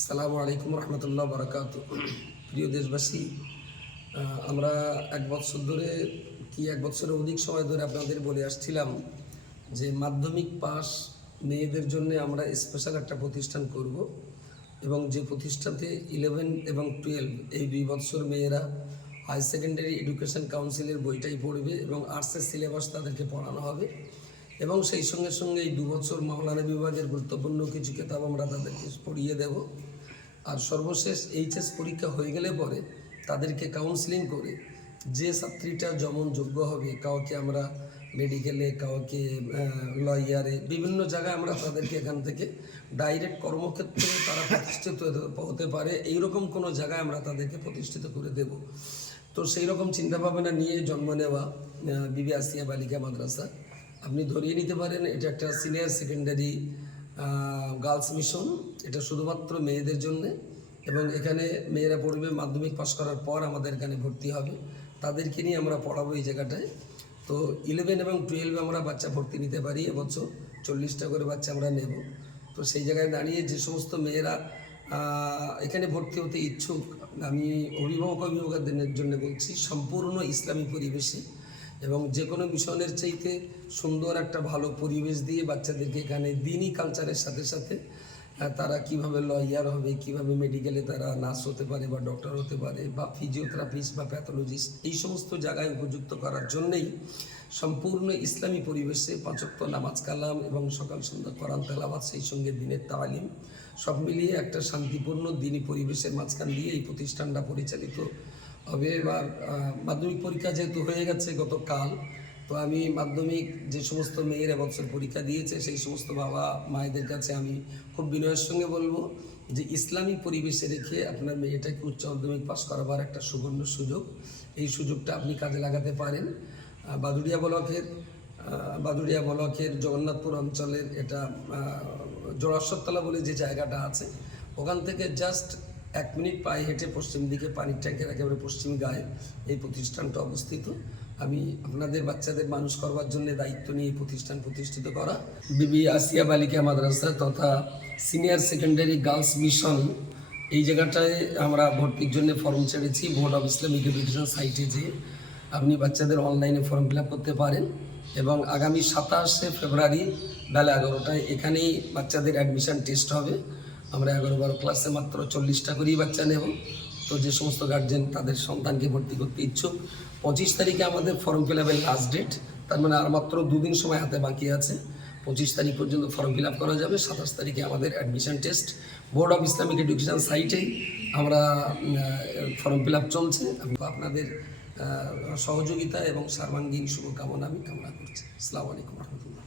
আসসালামু আলাইকুম রহমতুল্লাহ বারাকাতু। প্রিয় দেশবাসী, আমরা এক বছরের অধিক সময় ধরে আপনাদের বলে আসছিলাম যে মাধ্যমিক পাস মেয়েদের জন্য আমরা স্পেশাল একটা প্রতিষ্ঠান করব এবং যে প্রতিষ্ঠানতে 11 এবং 12 এই 2 বছর মেয়েরা হাই সেকেন্ডারি এডুকেশন কাউন্সিলের বইটাই পড়বে এবং আর্টসের সিলেবাস তাদেরকে পড়ানো হবে এবং সেই সঙ্গে সঙ্গে এই 2 বছর মাওলানা বিভাগের গুরুত্বপূর্ণ কিছু কিতাব আমরা তাদেরকে পড়িয়ে দেব। আর সর্বশেষ এইচএস পরীক্ষা হয়ে গেলে পরে তাদেরকে কাউন্সিলিং করে যে ছাত্রীটা যেমন যোগ্য হবে, কাউকে আমরা মেডিকেলে, কাউকে লয়ারে, বিভিন্ন জায়গায় আমরা তাদেরকে এখান থেকে ডাইরেক্ট কর্মক্ষেত্রে তারা প্রতিষ্ঠিত হতে পারে এইরকম কোনো জায়গায় আমরা তাদেরকে প্রতিষ্ঠিত করে দেব। তো সেই রকম চিন্তাভাবনা নিয়ে জন্ম নেওয়া বিবি আসিয়া বালিকা মাদ্রাসা। আপনি ধরিয়ে নিতে পারেন এটা একটা সিনিয়র সেকেন্ডারি গার্লস মিশন। এটা শুধুমাত্র মেয়েদের জন্য এবং এখানে মেয়েরা পড়বে মাধ্যমিক পাশ করার পর আমাদের এখানে ভর্তি হবে, তাদেরকে নিয়ে আমরা পড়াবো এই জায়গাটায়। তো 11 এবং 12 আমরা বাচ্চা ভর্তি নিতে পারি, এবছর 40টা করে বাচ্চা আমরা নেব। তো সেই জায়গায় দাঁড়িয়ে যে সমস্ত মেয়েরা এখানে ভর্তি হতে ইচ্ছুক, আমি অভিভাবকদের জন্য বলছি, সম্পূর্ণ ইসলামী পরিবেশে এবং যে কোনো মিশনের চাইতে সুন্দর একটা ভালো পরিবেশ দিয়ে বাচ্চাদেরকে এখানে দিনই কালচারের সাথে সাথে তারা কিভাবে লয়ার হবে, কিভাবে মেডিকেলে তারা নার্স হতে পারে বা ডক্টর হতে পারে বা ফিজিওথেরাপিস্ট বা প্যাথোলজিস্ট, এই সমস্ত জায়গায় উপযুক্ত করার জন্যেই সম্পূর্ণ ইসলামী পরিবেশে 5 ওয়াক্ত নামাজ কালাম এবং সকাল সন্ধ্যা কোরআন তেলাওয়াত, সেই সঙ্গে দিনের তালিম, সব মিলিয়ে একটা শান্তিপূর্ণ দিনী পরিবেশের মাঝখান দিয়ে এই প্রতিষ্ঠানটা পরিচালিত হবে। এবার মাধ্যমিক পরীক্ষা যেহেতু হয়ে গেছে গতকাল, তো আমি মাধ্যমিক যে সমস্ত মেয়ের এবছর পরীক্ষা দিয়েছে সেই সমস্ত বাবা মায়েদের কাছে আমি খুব বিনয়ের সঙ্গে বলবো যে ইসলামী পরিবেশে রেখে আপনার মেয়েটাকে উচ্চ মাধ্যমিক পাশ করাবার একটা সুবর্ণ সুযোগ, এই সুযোগটা আপনি কাজে লাগাতে পারেন। বাদুড়িয়া ব্লকের জগন্নাথপুর অঞ্চলের এটা জোড়াশ্বরতলা বলে যে জায়গাটা আছে, ওখান থেকে জাস্ট 1 মিনিট পায়ে হেঁটে পশ্চিম দিকে পানির ট্যাঙ্কের একেবারে পশ্চিম গায়ে এই প্রতিষ্ঠানটা অবস্থিত। আমি আপনাদের বাচ্চাদের মানুষ করবার জন্য দায়িত্ব নিয়ে এই প্রতিষ্ঠান প্রতিষ্ঠিত করা। বিবি আসিয়া বালিকা মাদ্রাসা তথা সিনিয়র সেকেন্ডারি গার্লস মিশন, এই জায়গাটায় আমরা ভর্তির জন্য ফর্ম ছেড়েছি বোর্ড অফ ইসলামিক এডুকেশন সাইটে, যে আপনি বাচ্চাদের অনলাইনে ফর্ম ফিল আপ করতে পারেন এবং আগামী 27শে ফেব্রুয়ারি বেলা 11টায় এখানেই বাচ্চাদের অ্যাডমিশন টেস্ট হবে। আমরা 11-12 ক্লাসে মাত্র 40টা করেই বাচ্চা নেব। তো যে সমস্ত গার্জেন তাদের সন্তানকে ভর্তি করতে ইচ্ছুক, 25 তারিখে আমাদের ফর্ম ফিল আপের লাস্ট ডেট, তার মানে আর মাত্র 2 দিন সময় হাতে বাকি আছে। 25 তারিখ পর্যন্ত ফর্ম ফিল আপ করা যাবে। 27 তারিখে আমাদের admission test board of Islamic education সাইটেই আমরা ফর্ম ফিল আপ চলছে। আপনাদের সহযোগিতা এবং সর্বাঙ্গীন শুভকামনা আমি কামনা করছি। আসসালামু আলাইকুম রহমতুল্লাহ।